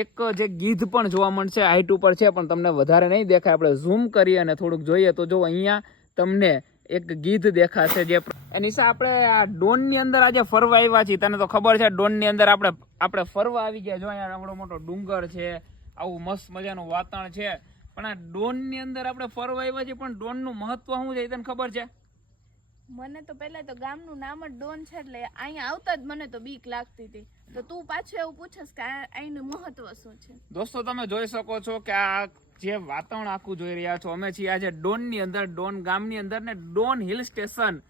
એક જે ગીધ પણ જોવા મળશે હાઈટ ઉપર છે, પણ તમને વધારે નહીં દેખાય. આપણે ઝૂમ કરી અને થોડુંક જોઈએ તો જો અહીંયા તમને એક ગીધ દેખાશે જે નિશા આપણે આ ડોનની અંદર આજે ફરવા આવ્યા છીએ. તને તો ખબર છે ડોનની અંદર આપણે આપણે ફરવા આવી ગયા. જો અહીંયા આપણો મોટો ડુંગર છે, આવું મસ્ત મજાનું વાતાવરણ છે. પણ આ ડોનની અંદર આપણે ફરવા આવ્યા છીએ, પણ ડોનનું મહત્વ શું છે એ તને ખબર છે? મને તો પહેલા તો ગામનું નામ જ ડોન છે એટલે અહીંયા આવતા જ મને તો બીક લાગતી હતી. તો તું પાછું એવું પૂછસ કે અહીંનું મહત્વ શું છે? દોસ્તો, તમે જોઈ શકો છો કે આ જે વાતાવરણ આખું જોઈ રહ્યા છો, અમે છીએ આજે ડોનની અંદર, ડોન ગામની અંદર ને ડોન હિલ સ્ટેશન.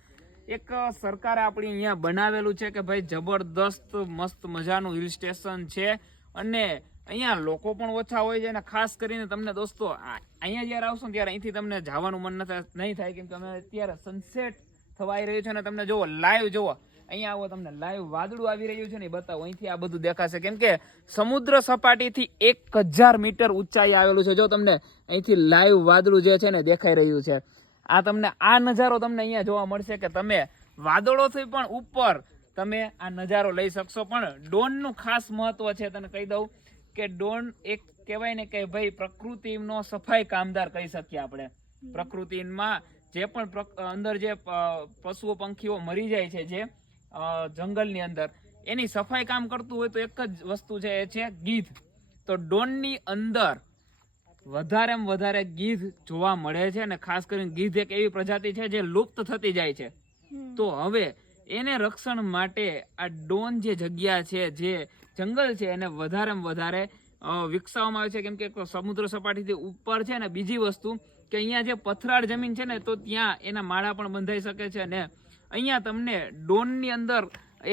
એક સરકારે આપણી અહીંયા બનાવેલું છે કે ભાઈ જબરદસ્ત, મસ્ત મજાનું હિલ સ્ટેશન છે. અને અહીંયા લોકો પણ ઓછા હોય છે અને ખાસ કરીને તમને દોસ્તો અહીંયા જ્યારે આવશો ત્યારે અહીંથી તમને જવાનું મન નથી નહીં થાય કેમ કે અમે અત્યારે સનસેટ થવાઈ રહ્યું છે અને તમને જુઓ લાઈવ જુઓ. અહીંયા આવો તમને લાઈવ વાદળું આવી રહ્યું છે ને બતાવો. અહીંથી આ બધું દેખાશે. કેમ કે સમુદ્ર સપાટીથી એક હજાર મીટર ઊંચાઈ આવેલું છે. જો તમને અહીંથી લાઈવ વાદળું જે છે ને દેખાઈ રહ્યું છે. આ તમને, આ નજારો તમને અહીંયા જોવા મળશે કે તમે વાદળોથી પણ ઉપર તમે આ નજારો લઈ શકશો. પણ ડોનનું ખાસ મહત્વ છે તને કહી દઉં કે ડોન એક કહેવાય ને કે ભાઈ પ્રકૃતિનો સફાઈ કામદાર કહી શકીએ આપણે. પ્રકૃતિમાં જે પણ અંદર જે પશુઓ પંખીઓ મરી જાય છે જે જંગલની અંદર એની સફાઈ કામ કરતું હોય તો એક જ વસ્તુ છે એ છે ગીધ. તો ડોનની અંદર વધારેમાં વધારે ગીધ જોવા મળે છે અને ખાસ કરીને ગીધ એક એવી પ્રજાતિ છે જે લુપ્ત થતી જાય છે. તો હવે એને રક્ષણ માટે આ ડોન જે જગ્યા છે જે જંગલ છે એને વધારેમાં વધારે વિકસાવવામાં આવે છે. કેમ કે સમુદ્ર સપાટીથી ઉપર છે ને બીજી વસ્તુ કે અહીંયા જે પથરાળ જમીન છે ને, તો ત્યાં એના માળા પણ બંધાઈ શકે છે અને અહીંયા તમને ડોનની અંદર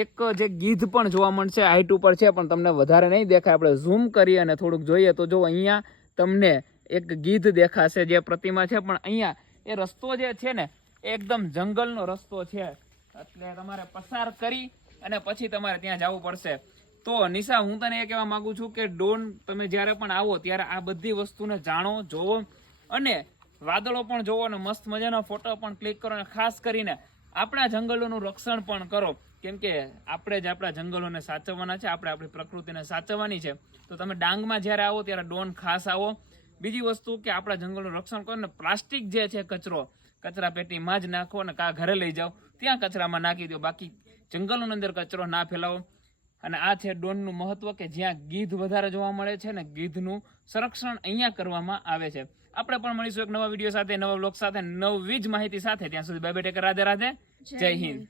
એક જે ગીધ પણ જોવા મળશે, હાઈટ ઉપર છે, પણ તમને વધારે નહીં દેખાય. આપણે ઝૂમ કરી અને થોડુંક જોઈએ તો જો અહીંયા તમને એક ગીધ દેખાશે જે પ્રતિમા છે, પણ અહીંયા એ રસ્તો જે છે ને, એકદમ જંગલનો રસ્તો છે. એટલે તમારે પસાર કરી અને પછી તમારે ત્યાં જવું પડશે. તો નિશા, હું તને એ કહેવા માગું છું કે ડોન તમે જ્યારે પણ આવો ત્યારે આ બધી વસ્તુને જાણો, જોવો અને વાદળો પણ જોવો અને મસ્ત મજાના ફોટો પણ ક્લિક કરો અને ખાસ કરીને આપણા જંગલોનું રક્ષણ પણ કરો. કેમ કે આપણે જ આપણા જંગલોને સાચવવાના છે, આપણે આપણી પ્રકૃતિને સાચવવાની છે. તો તમે ડાંગમાં જ્યારે આવો ત્યારે ડોન ખાસ આવો. બીજી વસ્તુ કે આપણા જંગલનું રક્ષણ કરો ને પ્લાસ્ટિક જે છે કચરો, કચરા પેટીમાં જ નાખો અને કા ઘરે લઈ જાઓ. ત્યાં કચરામાં નાખી દો, બાકી જંગલોની અંદર કચરો ના ફેલાવો. અને આ છે ડોનનું મહત્વ કે જ્યાં ગીધ વધારે જોવા મળે છે ને ગીધનું સંરક્ષણ અહીંયા કરવામાં આવે છે. આપણે પણ મળીશું એક નવા વીડિયો સાથે નવા બ્લોગ સાથે નવી જ માહિતી સાથે. ત્યાં સુધી bye bye take care Radhe Radhe. Jai Hind.